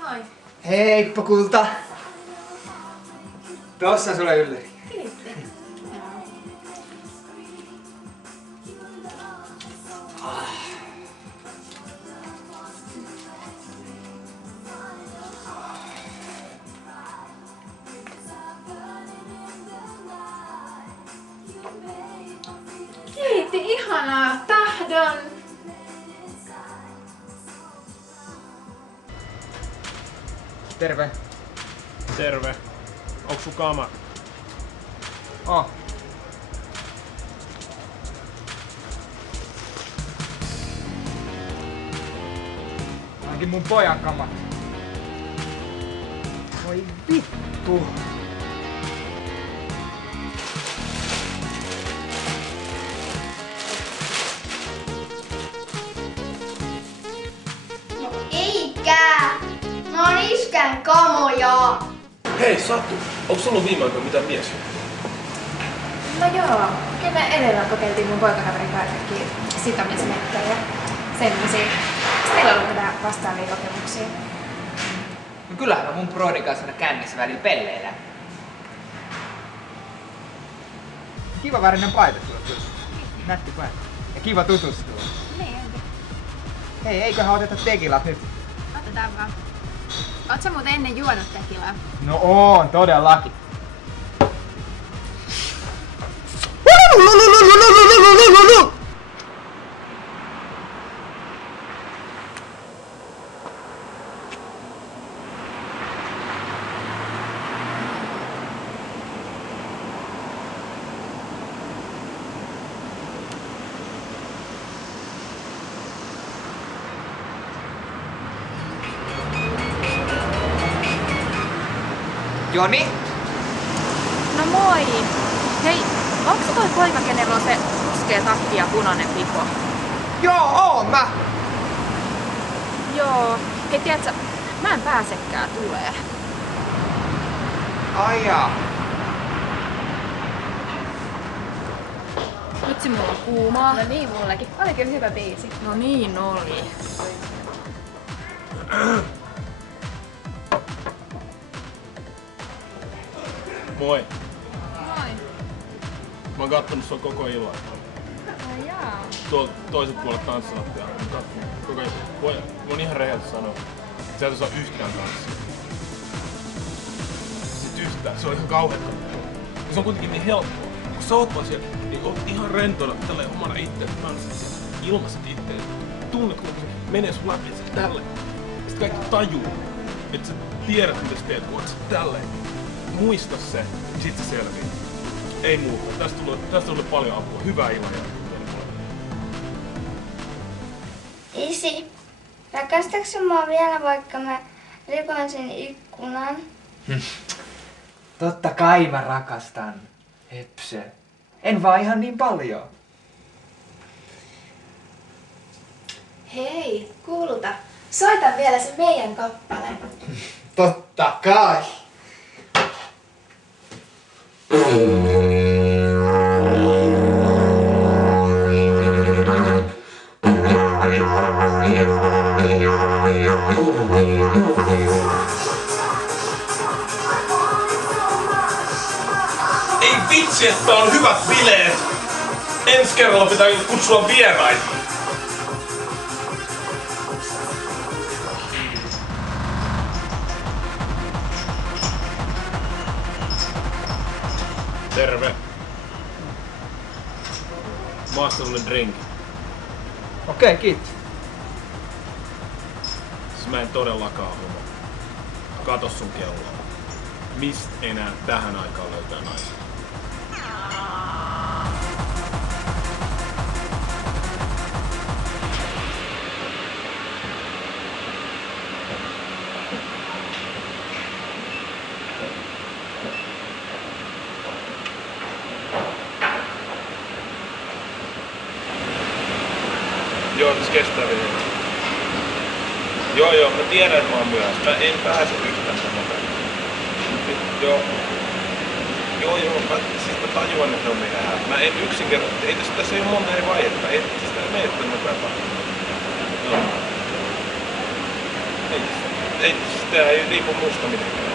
Moi. Heippa kulta! Tossa sulle ylläri. Kiitti. Kiitti, ihanaa. Tahdon. Terve. Terve. Onks sun kamera? Oh. Ainakin mun pojan kamat. Voi vittu. No eikä! Ne on iskän kamoja! Hei Satu, onks sulla viime aikoina mitään mies? No joo, kyllä edellä kokeiltiin mun poikakaverin kanssa sitomismettejä ja semmosia. Meillä on ollut mitään vastaavia kokemuksia. No kyllähän mä mun broidin kanssa aina kännissä välillä pelleillä. Kiva värinen paita sulla kyllä. Nätti paita. Ja kiva tutustua. Niin, entä? Hei, eiköhän oteta tekilat nyt? Otetaan vaan. Oot sä muuten ennen juonut tekilaa? No on, todellakin. Joni? No moi! Hei, onks se toi poika, kenellä on se ruskea takki ja punainen pipo? Joo, oon mä! Joo. Hei, tiedätkö, mä en pääsekään tulee. Ai jaa. Vitsi, mulla on kuumaa. No niin, mullakin. Oli kyllä hyvä biisi. No niin oli. Moi. Moi. Mä oon kattonut sua koko illan. Ai jaa. Tuolla toiset puolet tanssilattia. Mä oon kattonut koko illan. Voin ihan rehellisesti sanoa. Sä et osaa yhtään tanssia. Sit yhtään. Se on ihan kauheeta. Ja se on kuitenkin niin helppoa. Kun sä oot vaan siellä, niin oot ihan rentona tälleen omana ittees tanssit ja ilmaiset ittees. Tunnet, kun se menee sun läpi, että sä tälleen. Ja sit kaikki tajuu, että sä tiedät, mitä sä teet, kun oot sä tälleen. Muista se, niin sit se selvii. Ei muuta. Tästä tulee paljon apua. Hyvää illan jatkoa. Isi, rakastatko sä mua vielä, vaikka mä rikoin sen ikkunan? Totta kai mä rakastan. Hepse. En vaan ihan niin paljon. Hei, kuuluta. Soita vielä se meidän kappale. Totta kai. Ei vitsi, että on hyvät bileet! Ensi kerralla pitää kutsua vieraita. Terve. Mä ostan sulle drinkin. Okei, kiitos. Mä en todellakaan homo. Kato sun kelloa. Mistä enää tähän aikaan löytää naisia? Joo, tässä kestää vielä. Joo, mä tiedän, että mä oon myöhässä. Mä en pääse yhtään sen nopeasti. Joo, mä tajuan, että on myöhässä. Mä en yksinkertaisesti, tässä ei ole monta eri vaihetta. Ei sitä mene yhtään nopeampaa. Joo. Ei tässä. ei, tää ei riipu musta mitenkään.